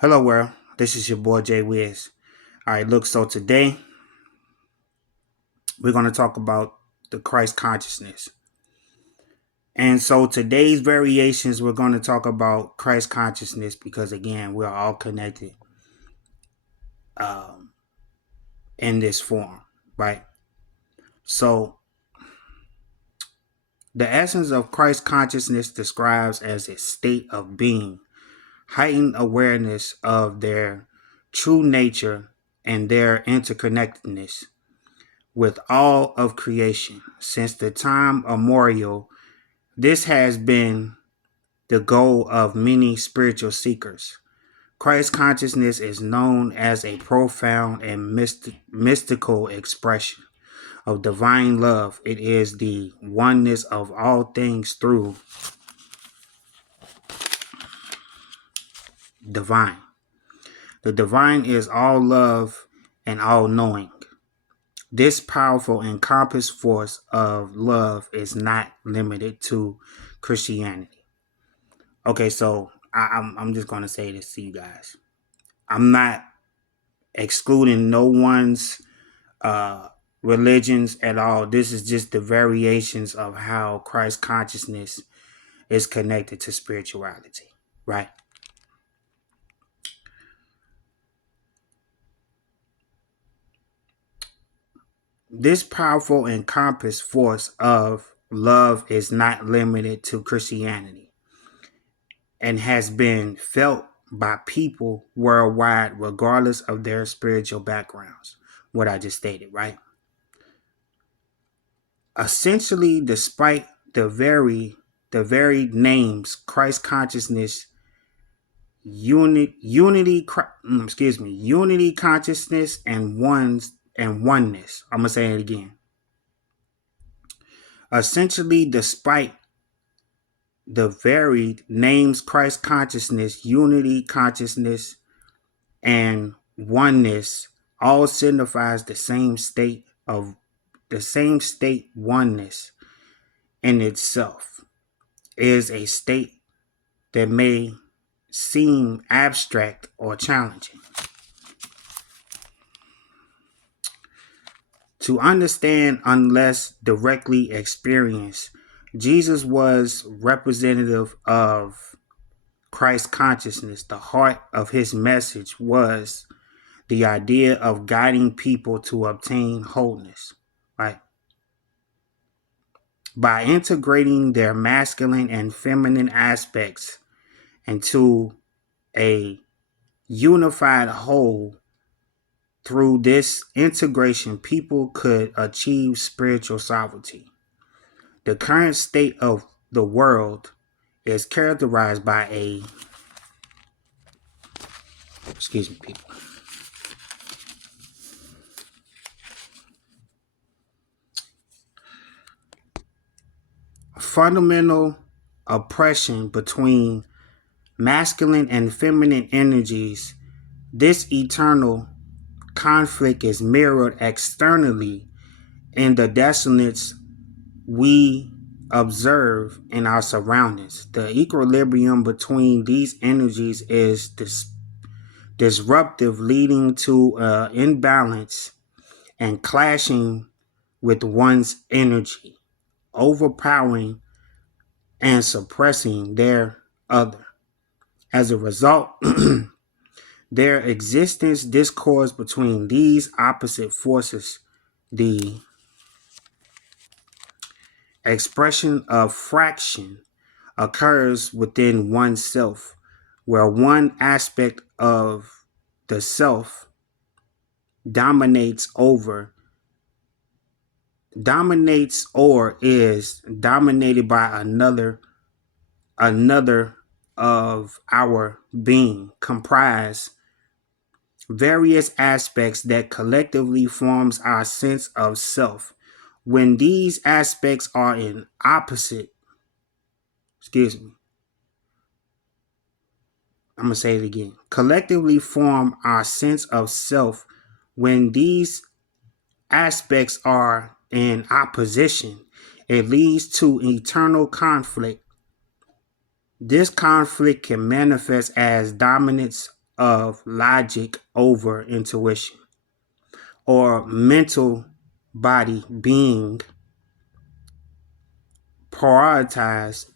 Hello world, this is your boy Jay Wiz. Alright, look, so today we're going to talk about the Christ consciousness. And so today's variations, we're going to talk about Christ consciousness because again, we're all connected um, in this form, right? So the essence of Christ consciousness describes as a state of being, heightened awareness of their true nature and their interconnectedness with all of creation. Since the time immemorial, this has been the goal of many spiritual seekers. Christ consciousness is known as a profound and mystical expression of divine love. It is the oneness of all things through divine. The divine is all love and all knowing. This powerful and compass force of love is not limited to Christianity. Okay, so I'm just gonna say this to you guys. I'm not excluding no one's uh, religions at all. This is just the variations of how Christ consciousness is connected to spirituality, right? This powerful and compass force of love is not limited to Christianity and has been felt by people worldwide, regardless of their spiritual backgrounds. What I just stated, right? Essentially, despite the very names, Christ consciousness, unity consciousness, and oneness. I'm gonna say it again. Essentially, despite the varied names, Christ consciousness, unity consciousness, and oneness all signifies the same state oneness in itself is a state that may seem abstract or challenging. To understand unless directly experienced, Jesus was representative of Christ consciousness. The heart of his message was the idea of guiding people to obtain wholeness, right? By integrating their masculine and feminine aspects into a unified whole. Through this integration, people could achieve spiritual sovereignty. The current state of the world is characterized by people, fundamental oppression between masculine and feminine energies. This eternal conflict is mirrored externally in the dissonance we observe in our surroundings. The equilibrium between these energies is disruptive, leading to imbalance and clashing with one's energy, overpowering and suppressing their other. As a result, their existence discords between these opposite forces. The expression of fraction occurs within oneself, where one aspect of the self dominates or is dominated by another of our being, comprise various aspects that collectively forms our sense of self. When these aspects are in opposite, I'm going to say it again, collectively form our sense of self. When these aspects are in opposition, it leads to eternal conflict. This conflict can manifest as dominance of logic over intuition, or mental body being prioritize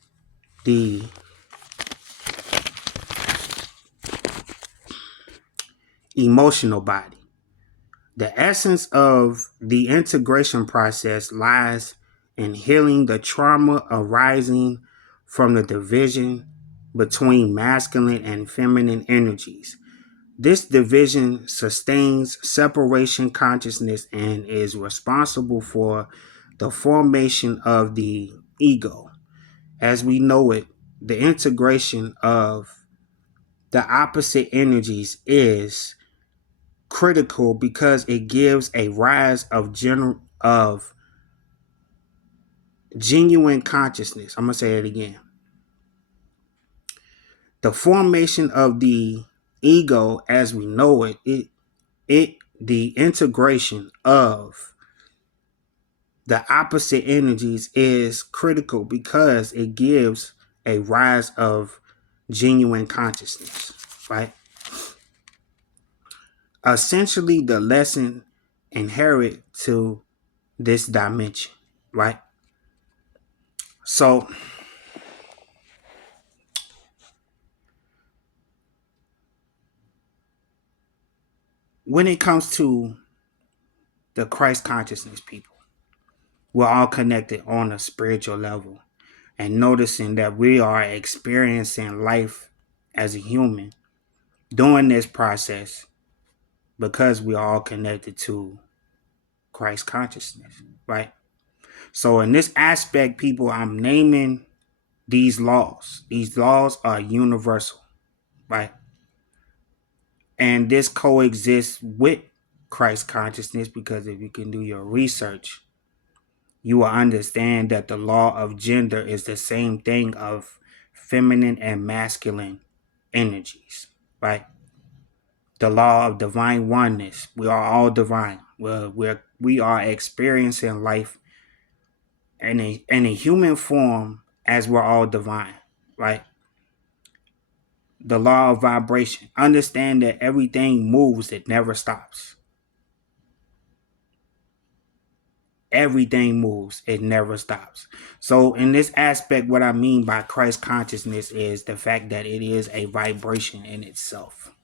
the emotional body. The essence of the integration process lies in healing the trauma arising from the division between masculine and feminine energies. This division sustains separation consciousness and is responsible for the formation of the ego. As we know it, the integration of the opposite energies is critical because it gives a rise of genuine consciousness. I'm gonna say it again. The formation of the ego as we know it the integration of the opposite energies is critical because it gives a rise of genuine consciousness, right? Essentially, the lesson inherent to this dimension, right? So, when it comes to the Christ consciousness, people, we're all connected on a spiritual level, and noticing that we are experiencing life as a human during this process because we are all connected to Christ consciousness, right? So in this aspect, people, I'm naming these laws. These laws are universal, right? And this coexists with Christ consciousness because if you can do your research, you will understand that the law of gender is the same thing of feminine and masculine energies, right? The law of divine oneness. We are all divine. We are experiencing life in a human form as we're all divine, right? The law of vibration. Understand that everything moves, it never stops. Everything moves, it never stops. So in this aspect, what I mean by Christ consciousness is the fact that it is a vibration in itself.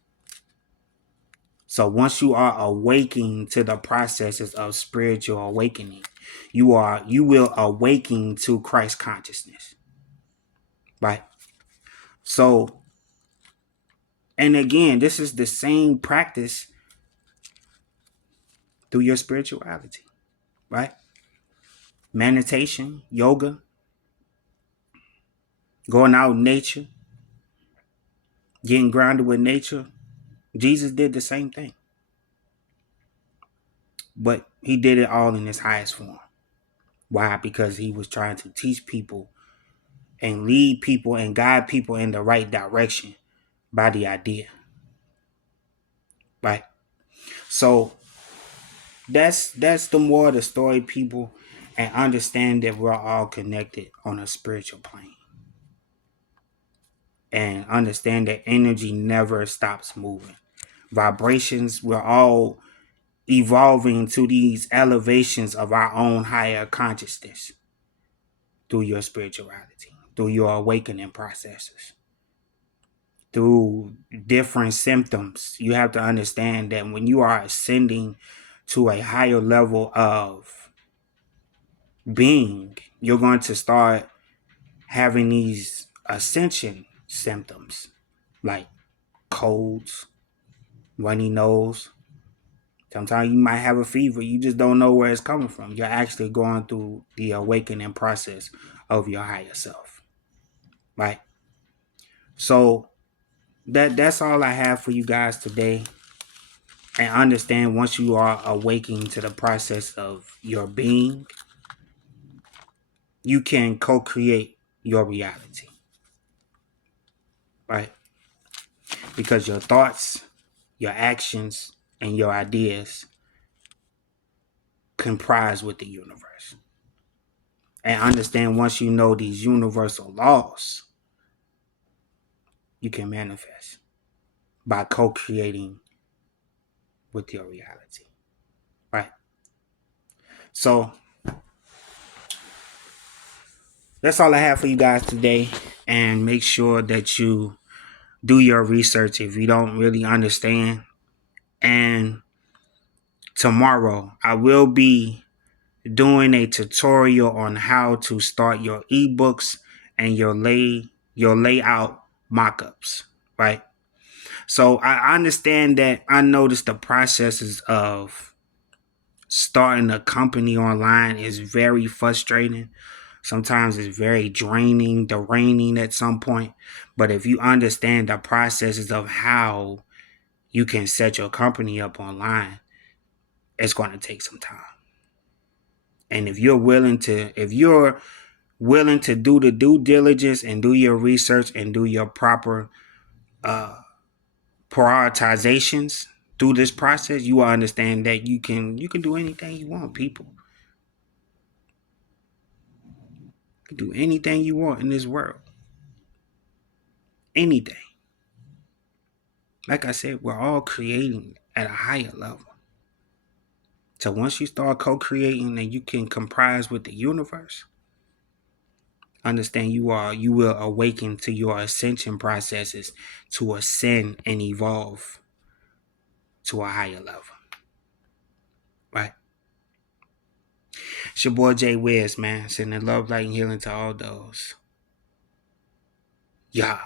So once you are awakening to the processes of spiritual awakening, you will awaken to Christ consciousness, right? So, and again, this is the same practice through your spirituality, right? Meditation, yoga, going out in nature, getting grounded with nature. Jesus did the same thing, but he did it all in his highest form. Why? Because he was trying to teach people and lead people and guide people in the right direction by the idea, right? So that's the more of the story, people, and understand that we're all connected on a spiritual plane, and understand that energy never stops moving. Vibrations, we're all evolving to these elevations of our own higher consciousness through your spirituality, through your awakening processes, through different symptoms. You have to understand that when you are ascending to a higher level of being, you're going to start having these ascension symptoms like colds, runny nose. Sometimes you might have a fever. You just don't know where it's coming from. You're actually going through the awakening process of your higher self, right? So that's all I have for you guys today. And understand once you are awakening to the process of your being, you can co-create your reality, right? Because your thoughts, your actions, and your ideas comprise with the universe. And understand once you know these universal laws, you can manifest. by co-creating with your reality. Right? So that's all I have for you guys today. And make sure that you do your research if you don't really understand. And tomorrow I will be doing a tutorial on how to start your ebooks and your layout mockups, right? So I understand that. I noticed the processes of starting a company online is very frustrating. Sometimes it's very draining at some point. But if you understand the processes of how you can set your company up online, it's going to take some time. And if you're willing to do the due diligence and do your research and do your proper uh, prioritizations through this process, you will understand that you can do anything you want, people. You can do anything you want in this world. Anything. Like I said, we're all creating at a higher level. So once you start co-creating and you can comprise with the universe, understand you will awaken to your ascension processes to ascend and evolve to a higher level. Right? It's your boy Jay Wiz, man. Sending love, light, and healing to all those. Yeah.